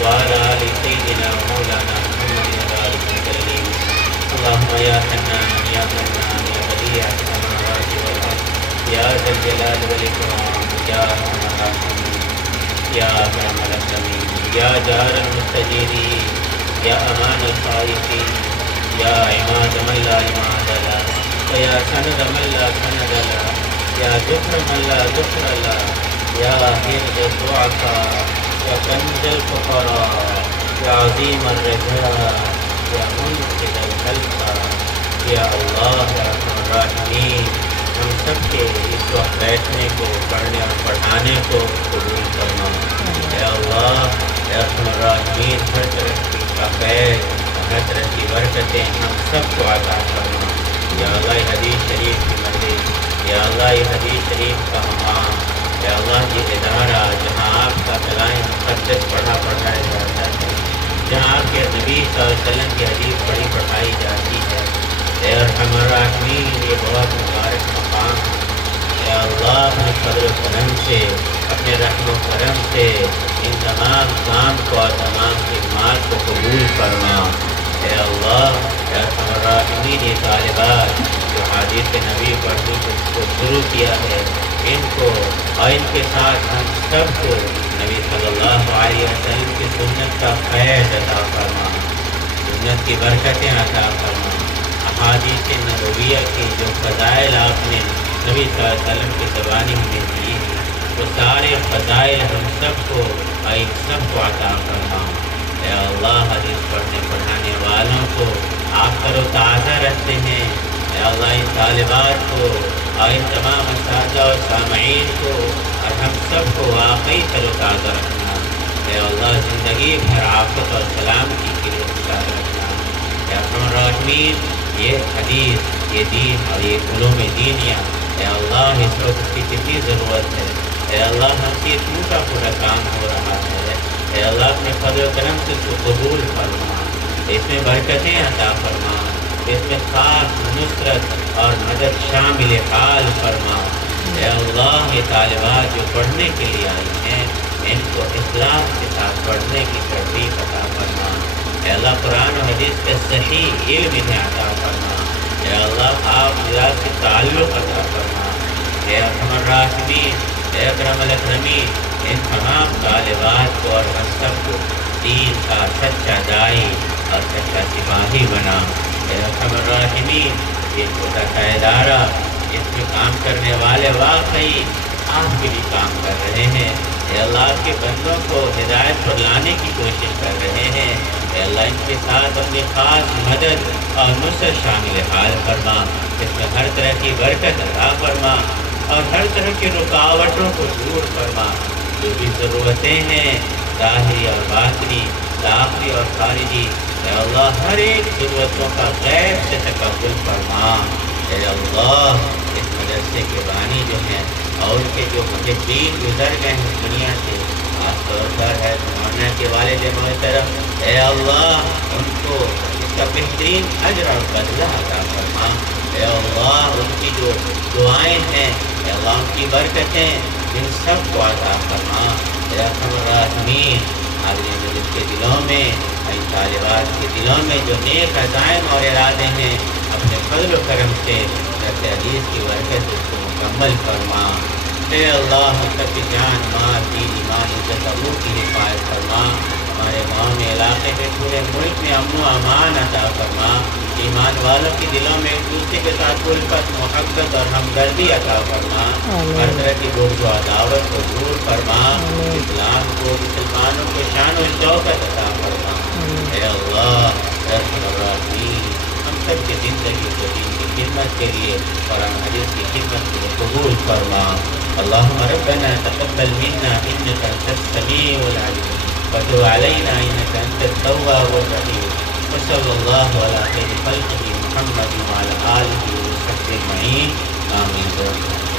وعلى آل سيدنا ومولانا محمد وبارك وسلم. اللهم يا حنان يا منان يا بديع السماوات والأرض يا ذا الجلال والإكرام يا أرحم الراحمين يا أكرم الأكرمين يا جار المستجيرين يا أمان الخائفين يا عماد من لا عماد له ويا سند من لا سند له يا ذكر من لا ذكر له يا هرد الضعفاء يا كنز الفقراء يا عظيم الرجاء يا منقذ الخلق یا اللہ یا ارحم الراحمین، ہم سب کے اس وقت بیٹھنے کو، پڑھنے اور پڑھانے کو قبول فرما. یا اللہ یا ارحم الراحمین، ہر طرح کی خیر، ہر طرح کی برکتیں ہم سب کو عطا فرما. یا اللہ یہ حدیث شریف کی مجلس، یا اللہ یہ حدیث شریف کا مقام، یا اللہ یہ ادارہ جہاں آپ کا کلام مقدس پڑھایا جاتا ہے، جہاں آپ کے نبی صلی اللہ علیہ وسلم کی حدیث پڑھائی جاتی ہے. اے ارحم الراحمین، یہ بہت مبارک مقام ہے. اے اللہ اپنے فضل و کرم سے، اپنے رحم و کرم سے ان تمام کام کو اور تمام خدمات کو قبول فرما. اے اللہ اے ارحم الراحمین، یہ طالبات جو حدیث نبی پڑھنے کو شروع کیا ہے، ان کو اور ان کے ساتھ ہم سب کو نبی صلی اللہ علیہ وسلم کی سنت کا فیض عطا فرما، سنت کی برکتیں عطا فرما. احادیث نبویہ کی جو فضائل آپ نے نبی صلی اللہ علیہ وسلم کی زبانی میں دی، وہ سارے فضائل ہم سب کو اور ان سب کو عطا فرما. اے اللہ حدیث پڑھنے پڑھانے والوں کو آپ تر و تازہ رکھتے ہیں. اے اللہ ان طالبات کو اور ان تمام اساتذہ اور سامعین کو اور ہم سب کو واقعی تر و تازہ رکھنا. اے اللہ زندگی بھر آفت اور سلامتی کے لیے خوشحال رکھنا. اے ارحم الراحمین، یہ حدیث، یہ دین اور یہ علوم دینیا، اے اللہ اس وقت اس کی کتنی ضرورت ہے. اے اللہ ہم سے ٹوٹا پورا کام ہو رہا ہے. اے اللہ اپنے فضل و کرم سے اس کو قبول فرما، اس میں برکتیں عطا فرما، اس میں خاص نصرت اور مدد شامل حال فرما. اے اللہ یہ طالبات جو پڑھنے کے لیے آئی ہیں، ان کو اخلاص کے ساتھ پڑھنے کی ترغیب عطا فرما. اے اللہ قرآن و حدیث کے صحیح علم انہیں عطا فرما. اے اللہ آپ ذات سے تعلق عطا فرما. اے ارحم الراحمین، اے اکرم الاکرمین، ان تمام طالبات کو اور ہم سب کو دین کا سچا داعی اور سچا سپاہی بنا. اے ارحم الراحمین، یہ چھوٹا سا ادارہ، اس میں کام کرنے والے واقعی آپ کے لیے کام کر رہے ہیں. اے اللہ آپ کے بندوں کو ہدایت پر لانے کی کوشش کر رہے ہیں. اے اللہ ان کے ساتھ اپنی خاص مدد اور نصرت شامل حال فرما. اس میں ہر طرح کی برکت عطا فرما اور ہر طرح کی رکاوٹوں کو دور فرما. جو بھی ضرورتیں ہیں ظاہری اور باطنی، داخلی اور خارجی، اے اللہ ہر ایک ضرورتوں کا غیر سے تقبل فرما. اے اللہ اس مدرسے کے بانی جو ہیں اور ان کے جو محبین گزر گئے ہیں دنیا سے، خاص طور پر ہے مولانا کے والد محترم، اے اللہ ان کو اس کا بہترین اجر اور بدلہ عطا فرما. اے اللہ ان کی جو دعائیں ہیں، اے اللہ ان کی برکتیں ان سب کو عطا فرما. اے ارحم الراحمین، حاضرین مجلس کے دلوں میں، ان طالبات کے دلوں میں جو نیک عزائم اور ارادے ہیں، اپنے فضل و کرم سے رب حدیث کی برکت اس کو مکمل فرما. اے اللہ ہم سب کی جان، مال، دین، ایمان، عزت اور روح کی حفاظت فرما. ہمارے گاؤں میں، علاقے میں، پورے ملک میں امن و امان عطا فرما. ایمان والوں کے دلوں میں ایک دوسرے کے ساتھ الفت، محبت اور ہمدردی عطا فرما. ہر طرح کی بغض و عداوت کو دور فرما. اسلام کو، مسلمانوں کو شان و شوکت عطا فرما. اے اللہ اے ارحم الراحمین، ہم سب کی زندگی کو دین کی خدمت کے لیے، قرآن حدیث کی خدمت کے لیے قبول فرما. اللهم ربنا تقبل منا انك انت السميع العليم وتب علينا انك انت التواب الرحيم. وصلى الله على خير خلقه محمد وعلى اله وصحبه اجمعين. آمين.